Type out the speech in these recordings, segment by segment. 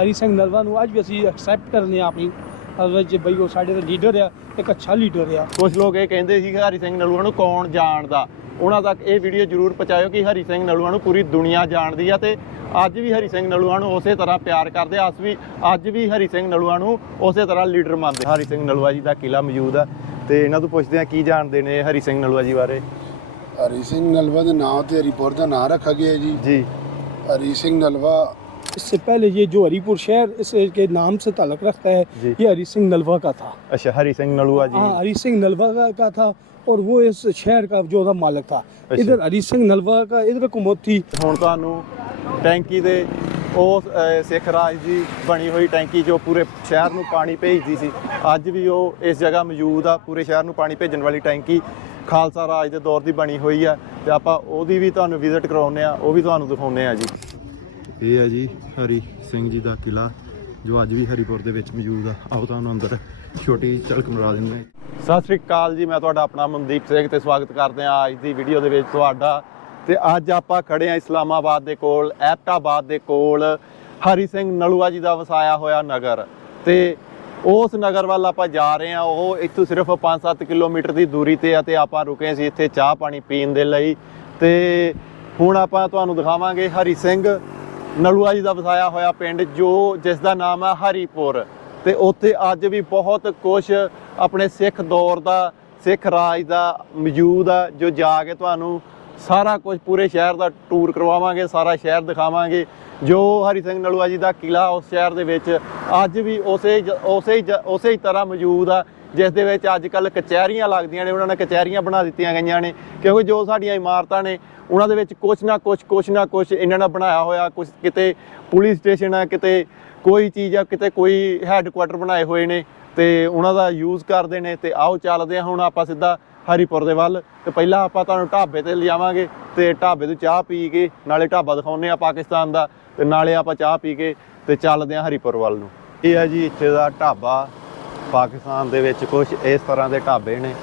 ਹਰੀ ਸਿੰਘ ਨਲਵਾ ਨੂੰ ਅੱਜ ਵੀ ਅਸੀਂ ਐਕਸੈਪਟ ਕਰਨੇ ਆ ਆਪਣੀ ਅਸਲ ਵਿੱਚ ਬਈ ਉਹ ਸਾਡੇ ਦਾ ਲੀਡਰ ਆ ਇੱਕ ਅੱਛਾ ਲੀਡਰ ਆ। ਕੁਝ ਲੋਕ ਇਹ ਕਹਿੰਦੇ ਸੀ ਕਿ ਹਰੀ ਸਿੰਘ ਨਲੂਆ ਨੂੰ ਕੌਣ ਜਾਣਦਾ? ਉਹਨਾਂ ਤੱਕ ਇਹ ਵੀਡੀਓ ਜ਼ਰੂਰ ਪਹੁੰਚਾਇਓ ਕਿ ਹਰੀ ਸਿੰਘ ਨਲੂਆ ਨੂੰ ਪੂਰੀ ਦੁਨੀਆ ਜਾਣਦੀ ਆ ਤੇ ਅੱਜ ਵੀ ਹਰੀ ਸਿੰਘ ਨਲੂਆ ਨੂੰ ਉਸੇ ਤਰ੍ਹਾਂ ਪਿਆਰ ਕਰਦੇ ਆ। ਅਸ ਵੀ ਅੱਜ ਵੀ ਹਰੀ ਸਿੰਘ ਨਲੂਆ ਨੂੰ ਉਸੇ ਤਰ੍ਹਾਂ ਲੀਡਰ ਮੰਨਦੇ ਹਰੀ ਸਿੰਘ ਨਲੂਆ ਜੀ ਦਾ ਕਿਲਾ ਮੌਜੂਦ ਆ ਤੇ ਇਹਨਾਂ ਤੋਂ ਪੁੱਛਦੇ ਆ ਕੀ ਜਾਣਦੇ ਨੇ ਹਰੀ ਸਿੰਘ ਨਲੂਆ ਜੀ ਬਾਰੇ? ਹਰੀ ਸਿੰਘ ਨਲਵਾ ਦੇ ਨਾਂ ਤੇ ਹਰੀਪੁਰ ਦਾ ਨਾਂ ਰੱਖਿਆ ਗਿਆ ਜੀ। ਜੀ। ਹਰੀ ਸਿੰਘ ਨਲਵਾ इससे पहले ये जो हरीपुर शहर इसके नाम से ताल्लुक रखता है जी। ये हरी सिंह नलवा का था ਅੱਛਾ ਹਰੀ ਸਿੰਘ ਨਲੂਆ ਜੀ हाँ हरी सिंह नलवा का, का था और वो इस शहर का जो था मालिक था अच्छा। इधर हरी सिंह नलवा का इधर हुकूमत थी ਹੁਣ ਤੁਹਾਨੂੰ ਟੈਂਕੀ ਦੇ ਉਸ ਅਹ, ਸਿੱਖ ਰਾਜ ਦੀ ਬਣੀ ਹੋਈ ਟੈਂਕੀ ਜੋ ਪੂਰੇ ਸ਼ਹਿਰ ਨੂੰ ਪਾਣੀ ਭੇਜਦੀ ਸੀ ਅੱਜ ਵੀ ਉਹ ਇਸ ਜਗ੍ਹਾ ਮੌਜੂਦ ਆ ਪੂਰੇ ਸ਼ਹਿਰ ਨੂੰ ਪਾਣੀ ਭੇਜਣ ਵਾਲੀ ਟੈਂਕੀ ਖਾਲਸਾ ਰਾਜ ਦੇ ਦੌਰ ਦੀ ਬਣੀ ਹੋਈ ਆ ਤੇ ਆਪਾਂ ਉਹਦੀ ਵੀ ਤੁਹਾਨੂੰ ਵਿਜ਼ਿਟ ਕਰਾਉਨੇ ਆ ਉਹ ਵੀ ਤੁਹਾਨੂੰ ਦਿਖਾਉਨੇ ਆ ਜੀ ਇਹ ਹੈ ਜੀ ਹਰੀ ਸਿੰਘ ਜੀ ਦਾ ਕਿਲਾ ਜੋ ਅੱਜ ਵੀ ਹਰੀਪੁਰ ਦੇ ਵਿੱਚ ਮੌਜੂਦ ਆ। ਆਓ ਤੁਹਾਨੂੰ ਅੰਦਰ ਛੋਟੀ ਝਲਕ ਮਰਾ ਦਿੰਦੇ ਸਤਿ ਸ੍ਰੀ ਅਕਾਲ ਜੀ, ਮੈਂ ਤੁਹਾਡਾ ਆਪਣਾ ਮਨਦੀਪ ਸਿੰਘ ਤੇ ਸਵਾਗਤ ਕਰਦੇ ਹਾਂ ਅੱਜ ਦੀ ਵੀਡੀਓ ਦੇ ਵਿੱਚ ਤੁਹਾਡਾ। ਤੇ ਅੱਜ ਆਪਾਂ ਖੜੇ ਆ ਇਸਲਾਮਾਬਾਦ ਦੇ ਕੋਲ, ਐਬਟਾਬਾਦ ਦੇ ਕੋਲ। ਹਰੀ ਸਿੰਘ ਨਲੂਆ ਜੀ ਦਾ ਵਸਾਇਆ ਹੋਇਆ ਨਗਰ। ਤੇ ਉਸ ਨਗਰ ਵੱਲ ਆਪਾਂ ਜਾ ਰਹੇ ਹਾਂ। ਉਹ ਇੱਥੋਂ ਸਿਰਫ 5-7 ਕਿਲੋਮੀਟਰ ਦੀ ਦੂਰੀ ਤੇ ਆ ਤੇ ਆਪਾਂ ਰੁਕੇ ਸੀ ਇੱਥੇ ਚਾਹ ਪਾਣੀ ਪੀਣ ਦੇ ਲਈ। ਤੇ ਹੁਣ ਆਪਾਂ ਤੁਹਾਨੂੰ ਦਿਖਾਵਾਂਗੇ ਹਰੀ ਸਿੰਘ ਨਲੂਆ ਜੀ ਦਾ ਵਸਾਇਆ ਹੋਇਆ ਪਿੰਡ ਜੋ ਜਿਸ ਦਾ ਨਾਮ ਹੈ ਹਰੀਪੁਰ। ਤੇ ਉੱਥੇ ਅੱਜ ਵੀ ਬਹੁਤ ਕੁਝ ਆਪਣੇ ਸਿੱਖ ਦੌਰ ਦਾ, ਸਿੱਖ ਰਾਜ ਦਾ ਮੌਜੂਦ ਆ, ਜੋ ਜਾ ਕੇ ਤੁਹਾਨੂੰ ਸਾਰਾ ਕੁਝ ਪੂਰੇ ਸ਼ਹਿਰ ਦਾ ਟੂਰ ਕਰਵਾਵਾਂਗੇ, ਸਾਰਾ ਸ਼ਹਿਰ ਦਿਖਾਵਾਂਗੇ। ਜੋ ਹਰੀ ਸਿੰਘ ਨਲੂਆ ਜੀ ਦਾ ਕਿਲਾ ਉਸ ਸ਼ਹਿਰ ਦੇ ਵਿੱਚ ਅੱਜ ਵੀ ਉਸੇ ਜ- ਉਸੇ ਜ- ਉਸੇ ਹੀ ਤਰ੍ਹਾਂ ਮੌਜੂਦ ਆ। ਜਿਸ ਦੇ ਵਿੱਚ ਅੱਜ ਕੱਲ ਕਚਹਿਰੀਆਂ ਲੱਗਦੀਆਂ ਨੇ, ਉਹਨਾਂ ਨੇ ਕਚਹਿਰੀਆਂ ਬਣਾ ਦਿੱਤੀਆਂ ਗਈਆਂ ਨੇ, ਕਿਉਂਕਿ ਜੋ ਸਾਡੀਆਂ ਇਮਾਰਤਾਂ ਨੇ, ਉਹਨਾਂ ਦੇ ਵਿੱਚ ਕੁਛ ਨਾ ਕੁਛ ਕੁਛ ਨਾ ਕੁਛ ਇਹਨਾਂ ਨੇ ਬਣਾਇਆ ਹੋਇਆ, ਕੁਛ ਕਿਤੇ ਪੁਲਿਸ ਸਟੇਸ਼ਨ ਆ, ਕਿਤੇ ਕੋਈ ਚੀਜ਼ ਆ, ਕਿਤੇ ਕੋਈ ਹੈੱਡਕੁਆਟਰ ਬਣਾਏ ਹੋਏ ਨੇ, ਤੇ ਉਹਨਾਂ ਦਾ ਯੂਜ਼ ਕਰਦੇ ਨੇ, ਤੇ ਆਓ ਚੱਲਦੇ ਆ, ਹੁਣ ਆਪਾਂ ਸਿੱਧਾ ਹਰੀਪੁਰ ਦੇ ਵੱਲ, ਤੇ ਪਹਿਲਾਂ ਆਪਾਂ ਤੁਹਾਨੂੰ ਢਾਬੇ ਤੇ ਲਿਜਾਵਾਂਗੇ ਤੇ ਢਾਬੇ ਤੋਂ ਚਾਹ ਪੀ ਕੇ ਨਾਲੇ ਢਾਬਾ ਦਿਖਾਉਂਦੇ ਆ ਪਾਕਿਸਤਾਨ ਦਾ, ਤੇ ਨਾਲੇ ਆਪਾਂ ਚਾਹ ਪੀ ਕੇ, ਤੇ ਚੱਲਦੇ ਆ ਹਰੀਪੁਰ ਵੱਲ ਨੂੰ। ਇਹ ਹੈ ਜੀ ਇੱਥੇ ਦਾ ਢਾਬਾ। ਪਾਕਿਸਤਾਨ ਦੇ ਵਿੱਚ ਕੁਝ ਇਸ ਤਰ੍ਹਾਂ ਦੇ ਢਾਬੇ ਨੇ।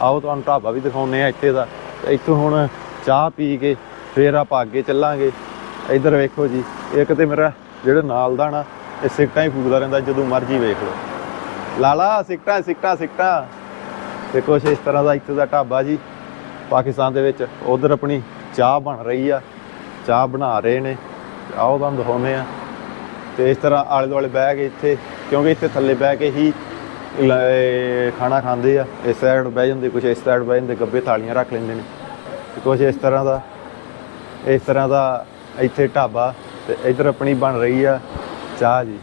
ਆਓ ਤੁਹਾਨੂੰ ਢਾਬਾ ਵੀ ਦਿਖਾਉਂਦੇ ਆ ਇੱਥੇ ਦਾ। ਤੇ ਇੱਥੋਂ ਹੁਣ ਚਾਹ ਪੀ ਕੇ ਫੇਰ ਆਪਾਂ ਅੱਗੇ ਚੱਲਾਂਗੇ। ਇੱਧਰ ਵੇਖੋ ਜੀ, ਇੱਕ ਤੇ ਮੇਰਾ ਜਿਹੜਾ ਨਾਲ ਦਾ ਨਾ, ਇਹ ਸਿੱਕਟਾਂ ਹੀ ਫੂਕਦਾ ਰਹਿੰਦਾ, ਜਦੋਂ ਮਰਜ਼ੀ ਵੇਖ ਲਓ। ਲਾਲਾ ਸਿੱਕਟਾਂ ਸਿੱਕਟਾਂ ਸਿੱਕਟਾਂ ਤੇ ਕੁਛ ਇਸ ਤਰ੍ਹਾਂ ਦਾ ਇੱਥੇ ਦਾ ਢਾਬਾ ਜੀ, ਪਾਕਿਸਤਾਨ ਦੇ ਵਿੱਚ। ਉਧਰ ਆਪਣੀ ਚਾਹ ਬਣ ਰਹੀ ਆ। ਚਾਹ ਬਣਾ ਰਹੇ ਨੇ। ਆਓ ਤੁਹਾਨੂੰ ਦਿਖਾਉਂਦੇ ਆ ਤੇ ਇਸ ਤਰ੍ਹਾਂ ਆਲੇ ਦੁਆਲੇ ਬਹਿ ਕੇ ਇੱਥੇ, ਕਿਉਂਕਿ ਇੱਥੇ ਥੱਲੇ ਬਹਿ ਕੇ ਹੀ ਲ- ਇਹ ਖਾਣਾ ਖਾਂਦੇ ਆ, ਇਸ ਸਾਈਡ ਬਹਿ ਜਾਂਦੇ ਕੁਝ ਇਸ ਸਾਈਡ ਬਹਿ ਜਾਂਦੇ, ਗੱਬੇ ਥਾਲੀਆਂ ਰੱਖ ਲੈਂਦੇ ਨੇ। ਤੇ ਕੁਝ ਇਸ ਤਰ੍ਹਾਂ ਦਾ, ਇਸ ਤਰ੍ਹਾਂ ਦਾ ਇੱਥੇ ਢਾਬਾ ਤੇ ਇੱਧਰ ਆਪਣੀ ਬਣ ਰਹੀ ਆ ਚਾਹ ਜੀ।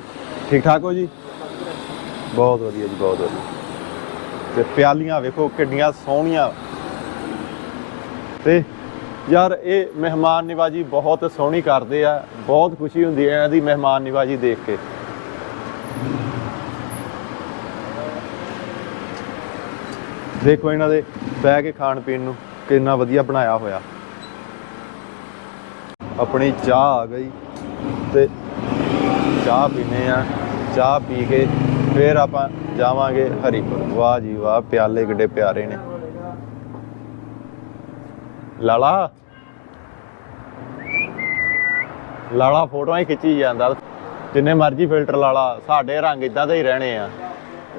ਠੀਕ ਠਾਕ ਹੋ ਜੀ? ਬਹੁਤ ਵਧੀਆ ਜੀ, ਬਹੁਤ ਵਧੀਆ। ਤੇ ਪਿਆਲੀਆਂ ਵੇਖੋ ਕਿੰਨੀਆਂ ਸੋਹਣੀਆਂ। ਤੇ ਯਾਰ ਇਹ ਮਹਿਮਾਨ ਨਿਵਾਜੀ ਬਹੁਤ ਸੋਹਣੀ ਕਰਦੇ ਆ, ਬਹੁਤ ਖੁਸ਼ੀ ਹੁੰਦੀ ਹੈ ਇਹਨਾਂ ਦੀ ਮਹਿਮਾਨ ਨਿਵਾਜੀ ਦੇਖ ਕੇ। ਦੇਖੋ ਇਹਨਾਂ ਦੇ ਬਹਿ ਕੇ ਖਾਣ ਪੀਣ ਨੂੰ ਕਿੰਨਾ ਵਧੀਆ ਬਣਾਇਆ ਹੋਇਆ। ਆਪਣੀ ਚਾਹ ਆ ਗਈ ਤੇ ਚਾਹ ਪੀਨੇ ਆ ਚਾਹ ਪੀ ਕੇ ਫਿਰ ਆਪਾਂ ਜਾਵਾਂਗੇ ਹਰੀਪੁਰ। ਵਾਹ ਜੀ ਵਾਹ, ਪਿਆਲੇ ਕਿੱਡੇ ਪਿਆਰੇ ਨੇ। ਲਾਲਾ। ਲਾਲਾ ਫੋਟੋਆਂ ਹੀ ਖਿੱਚੀ ਜਾਂਦਾ। ਜਿੰਨੇ ਮਰਜ਼ੀ ਫਿਲਟਰ ਲਾਲਾ, ਸਾਡੇ ਰੰਗ ਇਦਾਂ ਦੇ ਹੀ ਰਹਿਣੇ ਆ।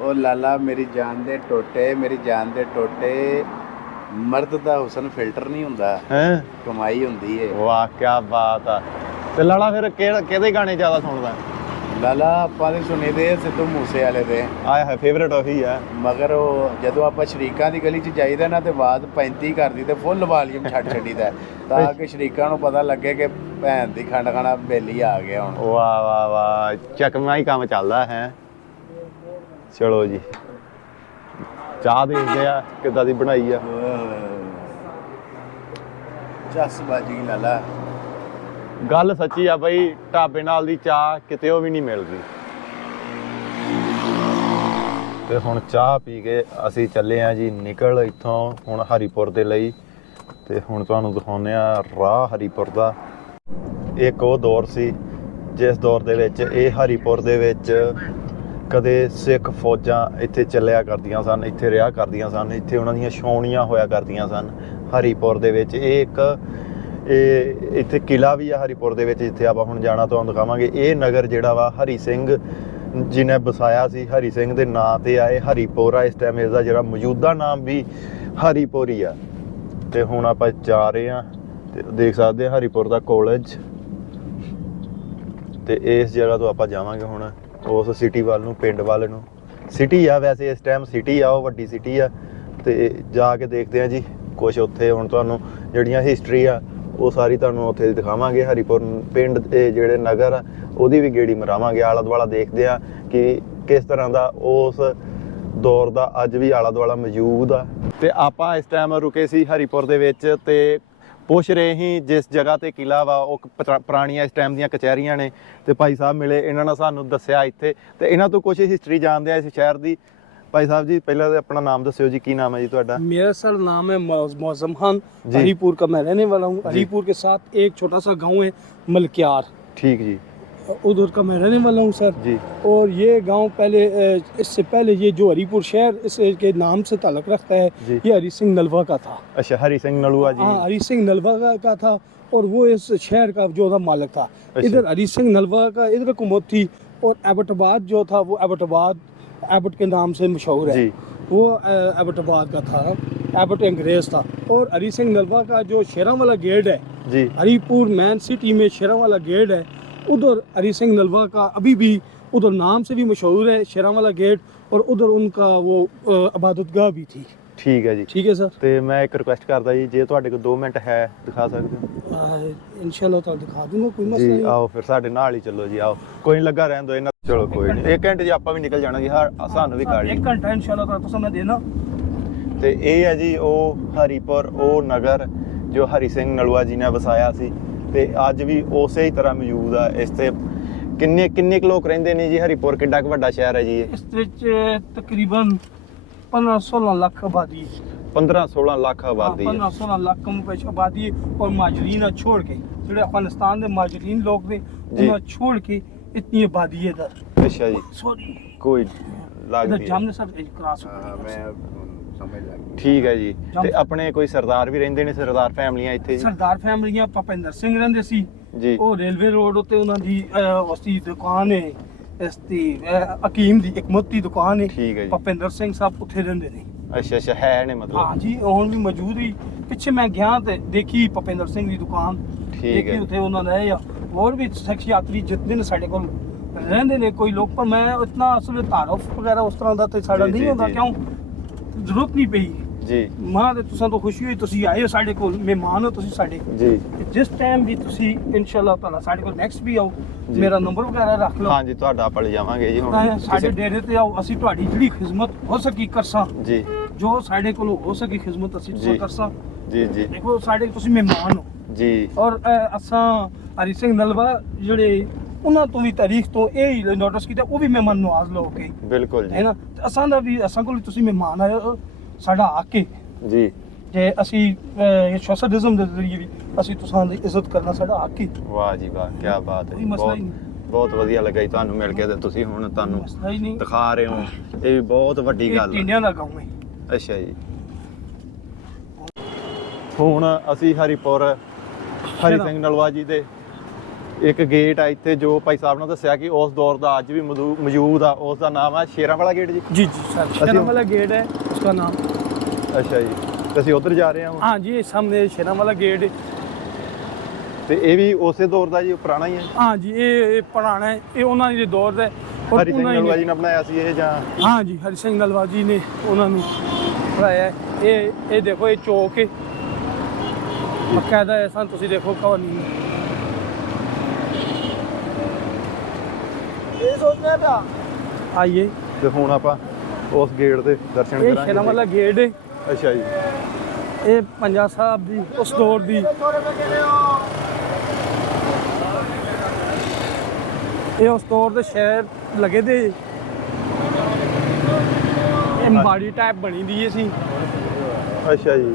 ਉਹ ਲਾਲਾ ਮੇਰੀ ਜਾਨ ਦੇ ਟੋਟੇ ਮੇਰੀ ਜਾਨ ਦੇ ਟੋਟੇ। ਮਰਦ ਦਾ ਹੁਸਨ ਫਿਲਟਰ ਨਹੀਂ ਹੁੰਦਾ। ਹੈ? ਕਮਾਈ ਹੁੰਦੀ ਏ। ਵਾਹ ਕੀ ਬਾਤ ਆ। ਤੇ ਲਾਲਾ ਫਿਰ ਕਿਹੜੇ ਕਿਹਦੇ ਗਾਣੇ ਜ਼ਿਆਦਾ ਸੁਣਦਾ? ਲਾਲਾ ਆਪਾਂ ਦੇ ਸੁਣੇ ਦੇ ਸਿੱਧੂ ਮੂਸੇ ਵਾਲੇ ਦੇ। ਆਇਆ ਹੈ ਫੇਵਰੇਟ ਉਹੀ ਆ। ਮਗਰ ਉਹ ਜਦੋਂ ਆਪਾਂ ਸ਼ਰੀਕਾਂ ਦੀ ਗਲੀ 'ਚ ਜਾਈਦਾ ਨਾ ਤੇ ਆਵਾਜ਼ 35 ਕਰਦੀ ਤੇ ਫੁੱਲ ਵਾਲੀਅਮ ਛੱਡ ਛੱਡੀਦਾ। ਤਾਂ ਕਿ ਸ਼ਰੀਕਾਂ ਨੂੰ ਪਤਾ ਲੱਗੇ ਕਿ ਭੈਣ ਦੀ ਖੰਡ ਖਾਣਾ ਬੇਲੀ ਆ ਗਿਆ ਹੁਣ। ਵਾਹ ਵਾਹ ਵਾਹ। ਚੱਕਮਾ ਹੀ ਕੰਮ ਚੱਲਦਾ ਹੈ। ਚਲੋ ਜੀ। ਚਾਹ ਦੇਖਦੇ ਆ ਕਿੱਦਾਂ ਦੀ ਬਣਾਈ ਆ? ਚੱਸ ਬਾਜੀ ਲਾਲਾ। ਗੱਲ ਸੱਚੀ ਆ ਬਈ ਢਾਬੇ ਨਾਲ ਦੀ ਚਾਹ ਕਿਤੇ ਉਹ ਵੀ ਨਹੀਂ ਮਿਲਦੀ। ਤੇ ਹੁਣ ਚਾਹ ਪੀ ਕੇ ਅਸੀਂ ਚੱਲੇ ਆ ਜੀ ਨਿਕਲ ਇੱਥੋਂ ਹੁਣ ਹਰੀਪੁਰ ਦੇ ਲਈ। ਤੇ ਹੁਣ ਤੁਹਾਨੂੰ ਦਿਖਾਉਂਦੇ ਆ ਰਾਹ ਹਰੀਪੁਰ ਦਾ। ਇੱਕ ਉਹ ਦੌਰ ਸੀ ਜਿਸ ਦੌਰ ਦੇ ਵਿੱਚ ਇਹ ਹਰੀਪੁਰ ਦੇ ਵਿੱਚ ਕਦੇ ਸਿੱਖ ਫੌਜਾਂ ਇੱਥੇ ਚੱਲਿਆ ਕਰਦੀਆਂ ਸਨ, ਇੱਥੇ ਰਿਹਾ ਕਰਦੀਆਂ ਸਨ, ਇੱਥੇ ਉਹਨਾਂ ਦੀਆਂ ਛਾਉਣੀਆਂ ਹੋਇਆ ਕਰਦੀਆਂ ਸਨ ਹਰੀਪੁਰ ਦੇ ਵਿੱਚ। ਇਹ ਇੱਕ, ਇਹ ਇੱਥੇ ਕਿਲਾ ਵੀ ਆ ਹਰੀਪੁਰ ਦੇ ਵਿੱਚ, ਜਿੱਥੇ ਆਪਾਂ ਹੁਣ ਜਾਣਾ ਤੁਹਾਨੂੰ ਦਿਖਾਵਾਂਗੇ। ਇਹ ਨਗਰ ਜਿਹੜਾ ਵਾ ਹਰੀ ਸਿੰਘ ਜਿਨੇ ਵਸਾਇਆ ਸੀ, ਹਰੀ ਸਿੰਘ ਦੇ ਨਾਂ ਤੇ ਆਏ ਹਰੀਪੁਰ ਆ। ਇਸ ਟਾਈਮ ਇਸ ਦਾ ਜਿਹੜਾ ਮੌਜੂਦਾ ਨਾਮ ਵੀ ਹਰੀਪੁਰੀ ਆ। ਤੇ ਹੁਣ ਆਪਾਂ ਜਾ ਰਹੇ ਆ ਤੇ ਦੇਖ ਸਕਦੇ ਆ ਹਰੀਪੁਰ ਦਾ ਕਾਲਜ ਤੇ ਇਸ ਜਗ੍ਹਾ ਤੋਂ ਆਪਾਂ ਜਾਵਾਂਗੇ ਹੁਣ। ਉਸ ਸਿਟੀ ਵੱਲ ਨੂੰ, ਪਿੰਡ ਵੱਲ ਨੂੰ। ਸਿਟੀ ਆ ਵੈਸੇ ਇਸ ਟਾਈਮ ਸਿਟੀ ਆ, ਉਹ ਵੱਡੀ ਸਿਟੀ ਆ। ਤੇ ਜਾ ਕੇ ਦੇਖਦੇ ਆ ਜੀ ਕੁਝ ਉੱਥੇ ਹੁਣ ਤੁਹਾਨੂੰ ਜਿਹੜੀਆਂ ਹਿਸਟਰੀ ਆ, ਉਹ ਸਾਰੀ ਤੁਹਾਨੂੰ ਉੱਥੇ ਦਿਖਾਵਾਂਗੇ। ਹਰੀਪੁਰ ਪਿੰਡ ਦੇ ਜਿਹੜੇ ਨਗਰ ਆ, ਉਹਦੀ ਵੀ ਗੇੜੀ ਮਰਾਵਾਂਗੇ। ਆਲਾ ਦੁਆਲਾ ਦੇਖਦੇ ਆ ਕਿ ਕਿਸ ਤਰ੍ਹਾਂ ਦਾ ਉਸ ਦੌਰ ਦਾ ਅੱਜ ਵੀ ਆਲਾ ਦੁਆਲਾ ਮੌਜੂਦ ਆ। ਤੇ ਆਪਾਂ ਇਸ ਟਾਈਮ ਰੁਕੇ ਸੀ ਹਰੀਪੁਰ ਦੇ ਵਿੱਚ ਤੇ ਪੁੱਛ ਰਹੇ ਹੀ ਜਿਸ ਜਗ੍ਹਾ ਤੇ ਕਿਲਾ ਵਾ ਉਹ ਪੁਰਾ- ਪੁਰਾਣੀਆਂ ਇਸ ਟਾਈਮ ਦੀਆਂ ਕਚਹਿਰੀਆਂ ਨੇ ਤੇ ਭਾਈ ਸਾਹਿਬ ਮਿਲੇ ਇਹਨਾਂ ਨੇ ਸਾਨੂੰ ਦੱਸਿਆ ਇੱਥੇ ਤੇ ਇਹਨਾਂ ਤੋਂ ਕੁਝ ਹਿਸਟਰੀ ਜਾਣਦੇ ਆ ਇਸ ਸ਼ਹਿਰ ਦੀ ਭਾਈ ਸਾਹਿਬ ਜੀ ਪਹਿਲਾਂ ਤਾਂ ਆਪਣਾ ਨਾਮ ਦੱਸਿਓ ਜੀ ਕੀ ਨਾਮ ਹੈ ਜੀ ਤੁਹਾਡਾ मेरा सर नाम है मौज- मौजम खान जी। हरीपुर का मैं रहने वाला हूँ जी। हरीपुर के साथ एक छोटा सा गांव है मलक्यार ਠੀਕ ਜੀ ادھر کا میں رہنے والا ہوں سر۔ جی۔ اور یہ گاؤں پہلے اس سے پہلے یہ جو ہری پور شہر اس کے نام سے تعلق رکھتا ہے جی۔ یہ ہری سنگھ نلوا کا تھا۔ اچھا ہری سنگھ نلوا جی۔ ہاں ہری سنگھ نلوا کا تھا اور وہ اس شہر کا جو تھا مالک تھا۔ اچھا۔ ادھر ہری سنگھ نلوا کا ادھر حکومت تھی اور ایبٹ آباد جو تھا وہ ایبٹ آباد ایبٹ کے نام سے مشہور ہے۔ جی۔ وہ ایبٹ آباد کا تھا ایبٹ انگریز تھا۔ اور ہری سنگھ نلوا کا جو شیرا والا گیٹ ہے جی۔ ہری پور مین سٹی میں شیرا والا گیٹ ہے उधर हरी सिंह नलवा का अभी भी उधर नाम से भी मशहूर है शेरा वाला गेट और उधर उनका वो अ, इबादतगाह भी थी ਠੀਕ ਹੈ ਜੀ ठीक है सर ਤੇ ਮੈਂ ਇੱਕ ਰਿਕੁਐਸਟ ਕਰਦਾ ਜੀ ਜੇ ਤੁਹਾਡੇ ਕੋਲ 2 ਮਿੰਟ ਹੈ ਦਿਖਾ ਸਕਦੇ ਹੋ इंशाल्लाह ताला दिखा दूंगा कोई मसला ਜੀ नहीं ਆਓ ਫਿਰ ਸਾਡੇ ਨਾਲ ਹੀ ਚੱਲੋ ਜੀ ਆਓ ਕੋਈ ਨਹੀਂ ਲੱਗਾ ਰਹਿਣ ਦੋ ਇਹਨਾਂ ਚਲੋ ਕੋਈ ਨਹੀਂ ਇੱਕ ਘੰਟੇ 'ਚ ਆਪਾਂ ਵੀ ਨਿਕਲ ਜਾਣਾ ਜੀ ਹਾਂ ਸਾਨੂੰ ਵੀ ਕਾੜੀ एक घंटा इंशाल्लाह ताला तो समय देना ਤੇ ਇਹ ਹੈ ਜੀ ਉਹ ਹਰੀਪੁਰ ਉਹ ਨਗਰ ਜੋ ਹਰੀ ਸਿੰਘ ਨਲੂਆ ਜੀ ਨੇ ਵਸਾਇਆ ਸੀ ਤੇ ਅੱਜ ਵੀ ਉਸੇ ਹੀ ਤਰ੍ਹਾਂ ਮੌਜੂਦ ਆ ਇਸ ਤੇ। ਕਿੰਨੇ ਕਿੰਨੇ ਕੁ ਲੋਕ ਰਹਿੰਦੇ ਨੇ ਜੀ ਹਰੀਪੁਰ? ਕਿੱਡਾ ਕੁ ਵੱਡਾ ਸ਼ਹਿਰ ਹੈ ਜੀ ਇਹ? ਇਸ ਵਿੱਚ ਤਕਰੀਬਨ 15 16 ਲੱਖ ਆਬਾਦੀ ਹੈ। 15 16 ਲੱਖ ਆਬਾਦੀ ਹੈ। 15 16 ਲੱਖ ਕਮ ਪੇਸ਼ ਆਬਾਦੀ ਹੈ ਔਰ ਮਾਜਰੀਨ ਛੋੜ ਕੇ। ਜਿਹੜੇ ਅਫਗਾਨਿਸਤਾਨ ਦੇ ਮਾਜਰੀਨ ਲੋਕ ਨੇ। ਉਹਨਾਂ ਛੋੜ ਕੇ ਇਤਨੀ ਆਬਾਦੀ ਹੈ ਇਧਰ। ਅੱਛਾ ਜੀ। ਸੌਰੀ ਕੋਈ ਲੱਗਦੀ ਹੈ ਜਾਮਨੇ ਸਰ ਕ੍ਰਾਸ ਮੈਂ ਸਮਝ ਲੱਗ ਗਈ। ਠੀਕ ਹੈ ਜੀ। ਤੇ ਆਪਣੇ ਕੋਈ ਸਰਦਾਰ ਵੀ ਰਹਿੰਦੇ ਨੇ ਸਰਦਾਰ ਫੈਮਲੀਆਂ ਇੱਥੇ ਜੀ? ਸਰਦਾਰ ਫੈਮਲੀਆਂ ਭਪਿੰਦਰ ਸਿੰਘ ਰਹਿੰਦੇ ਸੀ। ਜੀ। ਉਹ ਰੇਲਵੇ ਰੋਡ ਉੱਤੇ ਉਹਨਾਂ ਦੀ ਉਸਦੀ ਦੁਕਾਨ ਹੈ ਇਸ ਦੀ ਅਹ, ਅਕੀਮ ਦੀ ਇੱਕ ਮੋਤੀ ਦੁਕਾਨ ਹੈ ਠੀਕ ਹੈ ਜੀ। ਭਪਿੰਦਰ ਸਿੰਘ ਸਾਹਿਬ ਉੱਥੇ ਰਹਿੰਦੇ ਨੇ। ਅੱਛਾ ਅੱਛਾ ਹੈ ਨੇ ਮਤਲਬ। ਹਾਂ ਜੀ ਹੁਣ ਵੀ ਮੌਜੂਦ ਹੀ। ਪਿੱਛੇ ਮੈਂ ਗਿਆ ਤੇ ਦੇਖੀ ਭਪਿੰਦਰ ਸਿੰਘ ਦੀ ਦੁਕਾਨ। ਠੀਕ ਦੇਖੀ ਹੈ ਉੱਥੇ ਉਹਨਾਂ ਨੇ ਜਾਂ ਹੋਰ ਵੀ ਸਿੱਖ ਯਾਤਰੀ ਜਿਤਨੇ ਨੇ ਸਾਡੇ ਕੋਲ। ਰਹਿੰਦੇ ਨੇ ਕੋਈ ਲੋਕ ਪਰ ਮੈਂ ਇਤਨਾ ਅਸਲ ਤਾਰਫ ਵਗੈਰਾ ਉਸ ਤਰ੍ਹਾਂ ਦਾ ਤੇ ਸਾਡਾ ਨਹੀਂ ਹੁੰਦਾ। ਕਿਉਂ? ਜ਼ਰੂਰਤ ਨਹੀਂ ਪਈ। ਜੀ। ਮਾਂ ਤੇ ਤੁਸੀਂ ਤੋਂ ਖੁਸ਼ੀ ਹੋਈ ਤੁਸੀਂ ਆਏ ਹੋ ਸਾਡੇ ਕੋਲ ਮਹਿਮਾਨ ਹੋ ਤੁਸੀਂ ਸਾਡੇ। ਜੀ। ਜਿਸ ਟਾਈਮ ਵੀ ਤੁਸੀਂ ਇਨਸ਼ਾਅੱਲਾ ਤਾਲਾ ਸਾਡੇ ਕੋਲ ਨੈਕਸਟ ਵੀ ਆਓ ਜੀ। ਮੇਰਾ ਨੰਬਰ ਵਗੈਰਾ ਰੱਖ ਲਓ। ਹਾਂਜੀ ਤੁਹਾਡਾ ਆਪਾਂ ਲੈ ਜਾਵਾਂਗੇ ਜੀ ਹੁਣ। ਤਾਂ ਸਾਡੇ ਕਿਸੇ- ਡੇਰੇ ਤੇ ਆਓ ਅਸੀਂ ਤੁਹਾਡੀ ਜਿਹੜੀ ਖਿਦਮਤ ਹੋ ਸਕੀ ਕਰਸਾਂ। ਜੀ। ਜੋ ਸਾਡੇ ਕੋਲ ਹੋ ਸਕੀ ਖਿਦਮਤ ਅਸੀਂ ਜੀ। ਤੁਸੀਂ ਕਰਸਾਂ। ਜੀ ਜੀ। ਦੇਖੋ ਸਾਡੇ ਤੁਸੀਂ ਮਹਿਮਾਨ ਹੋ। ਜੀ। ਔਰ ਅ, ਅਸਾਂ ਹਰੀ ਸਿੰਘ ਨਲਵਾ ਜਿਹੜੇ ਉਹਨਾਂ ਤੋਂ ਵੀ ਤਾਰੀਖ ਤੋਂ ਇਹ ਹੀ ਨੋਟਿਸ ਕੀਤਾ ਉਹ ਵੀ ਮਹਿਮਾਨ ਨਵਾਜ਼ ਲੋਕ ਕੇ ਬਿਲਕੁਲ ਜੀ। ਹੈ ਨਾ? ਤੇ ਅਸਾਂ ਦਾ ਵੀ ਅਸਾਂ ਕੋਲ ਤੁਸੀਂ ਮਹਿਮਾਨ ਆਏ ਹੋ, ਸਾਡਾ ਹੱਕ ਹੈ ਜੀ। ਜੇ ਅਸੀਂ ਇਹ ਸੋਸ਼ਲਿਜ਼ਮ ਦੇ ਜ਼ਰੀਏ ਵੀ ਅਸੀਂ ਤੁਸਾਂ ਦੀ ਇੱਜ਼ਤ ਕਰਨਾ ਸਾਡਾ ਹੱਕ ਹੈ ਵਾਹ ਜੀ ਵਾਹ ਕੀ ਬਾਤ ਹੈ ਕੋਈ ਜੀ, ਮਸਲਾ ਬਹੁਤ ਹੀ। ਬਹੁਤ ਵਧੀਆ ਲੱਗਾ ਜੀ ਤੁਹਾਨੂੰ ਮਿਲ ਕੇ ਤੇ ਤੁਸੀਂ ਹੁਣ ਤੁਹਾਨੂੰ ਮਸਲਾ ਹੀ ਨਹੀਂ। ਦਿਖਾ ਰਹੇ ਹੋ। ਇਹ ਵੀ ਬਹੁਤ ਵੱਡੀ ਗੱਲ ਹੈ। ਟਿੰਡਿਆਂ ਦਾ ਗਾਉਂ ਹੈ। ਅੱਛਾ ਜੀ। ਹੁਣ ਅਸੀਂ ਹਰੀਪੁਰ ਹਰੀ ਸਿੰਘ ਨਲਵਾ ਜੀ ਦੇ ਇੱਕ ਗੇਟ ਆ ਇੱਥੇ ਜੋ ਭਾਈ ਸਾਹਿਬ ਨੇ ਦੱਸਿਆ ਕਿ ਉਸ ਦੌਰ ਦਾ ਅੱਜ ਵੀ ਮੌਜੂਦ ਆ ਉਸ ਦਾ ਨਾਮ ਆ ਸ਼ੇਰਾਂ ਵਾਲਾ ਗੇਟ ਜੀ। ਜੀ ਜੀ ਸ਼ੇਰਾਂ ਵਾਲਾ ਗੇਟ ਹੈ ਉਸਦਾ ਨਾਮ। ਅੱਛਾ ਜੀ ਤੁਸੀਂ ਉਧਰ ਜਾ ਰਹੇ ਹਾਂ ਹਾਂ ਜੀ ਸਾਹਮਣੇ ਸ਼ੇਰਾਂ ਵਾਲਾ ਗੇਟ। ਤੇ ਇਹ ਵੀ ਉਸੇ ਦੌਰ ਦਾ ਜੀ ਪੁਰਾਣਾ ਹੀ ਹੈ? ਹਾਂ ਜੀ ਇਹ ਪੁਰਾਣਾ ਹੈ ਇਹ ਉਹਨਾਂ ਦੇ ਦੌਰ ਦਾ ਹਰੀ ਸਿੰਘ ਨਲਵਾ ਜੀ ਨੇ ਬਣਾਇਆ ਸੀ ਇਹ ਜਾਂ ਹਾਂ ਜੀ ਹਰੀ ਸਿੰਘ ਨਲਵਾ ਜੀ ਨੇ ਉਹਨਾਂ ਨੂੰ ਬਣਾਇਆ ਇਹ ਇਹ ਦੇਖੋ ਇਹ ਚੌਕ ਹੈ। ਮੱਕਾ ਦਾ ਐਸਾ ਤੁਸੀਂ ਦੇਖੋ ਕਹਾਣੀ ਇਹ ਸੋਚਣਾ ਪਿਆ। ਆਈਏ। ਤੇ ਹੁਣ ਆਪਾਂ ਉਸ ਗੇਟ ਦੇ ਦਰਸ਼ਨ ਇਹ ਕਰਾਂਗੇ। ਵਾਲਾ ਗੇਟ ਹੈ ਅੱਛਾ ਜੀ। ਇਹ ਪੰਜਾ ਸਾਹਿਬ ਦੀ ਉਸ ਦੌਰ ਦੀ। ਇਹ ਉਸ ਦੌਰ ਦੇ ਸ਼ਹਿਰ ਲਗੇ ਦੇ। ਇਹ ਮਾੜੀ ਟਾਈਪ ਬਣੀ ਦੀ ਸੀ। ਅੱਛਾ ਜੀ।